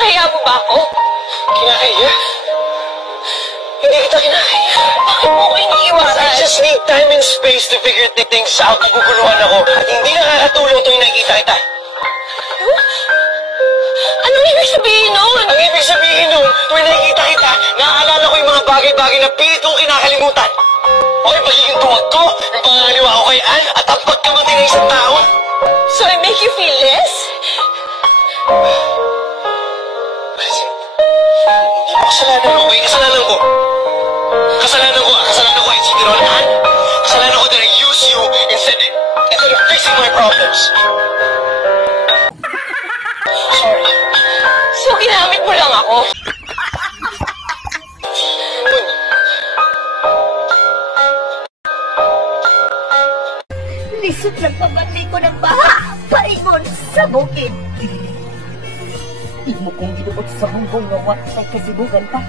Kinakaya mo ba ako? Kinakaya? Hindi kita kinakaya. Bakit mo ko iniiwasan? I just need time and space to figure things out. Naguguluhan ako at hindi nakakatulong tuwing nakikita kita. Anong ibig sabihin nun? Ang ibig sabihin nun, tuwing nakikita kita, naaalala ko yung mga bagay-bagay na pilit kong kinakalimutan. O yung pagiging tuwag ko, yung pangangaliwa ko kay Ann, at ang pagkamatay ng isang tao. So I make you feel less? Hindi mo kasalanan, okay? Kasalanan ko. Kasalanan ko ay cheated on Ann. Kasalanan ko that I use you instead of fixing my problems. Sorry. So ginamit mo lang ako? Lisod lang pabalik ko ng baha, paingon sa bukid. Imo kong giduot sa hunggong nga watay kasibugan pa.